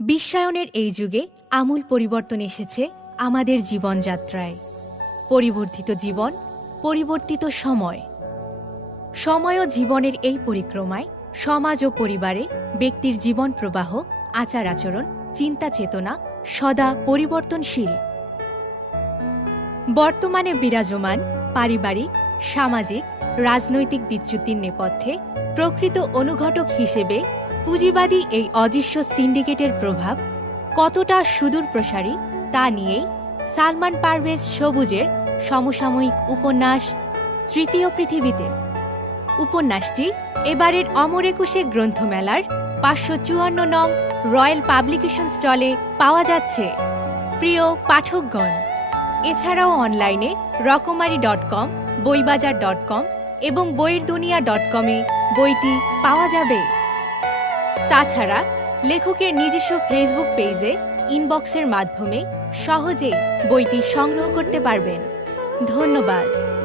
বিশ্বায়নের এই যুগে আমূল পরিবর্তন এসেছে আমাদের জীবনযাত্রায়। পরিবর্তিত জীবন, পরিবর্তিত সময়। সময় ও জীবনের এই পরিক্রমায় সমাজ ও পরিবারে ব্যক্তির জীবন প্রবাহ, আচার আচরণ, চিন্তা চেতনা সদা পরিবর্তনশীল। বর্তমানে বিরাজমান পারিবারিক, সামাজিক, রাজনৈতিক বিচ্যুতির নেপথ্যে প্রকৃত অনুঘটক হিসেবে পুঁজিবাদী এই অদৃশ্য সিন্ডিকেটের প্রভাব কতটা সুদূর প্রসারী তা নিয়েই সালমান পারভেজ সবুজের সমসাময়িক উপন্যাস তৃতীয় পৃথিবীতে। উপন্যাসটি এবারের অমর একুশে গ্রন্থমেলার ৫৫৪ নং রয়্যাল পাবলিকেশন স্টলে পাওয়া যাচ্ছে। প্রিয় পাঠকগণ, এছাড়াও অনলাইনে রকমারি.com, বইবাজার.com এবং বইয়েরদুনিয়া.com-এ বইটি পাওয়া যাবে। তাছাড়া লেখকের নিজস্ব ফেসবুক পেজে ইনবক্সের মাধ্যমে সহজেই বইটি সংগ্রহ করতে পারবেন। ধন্যবাদ।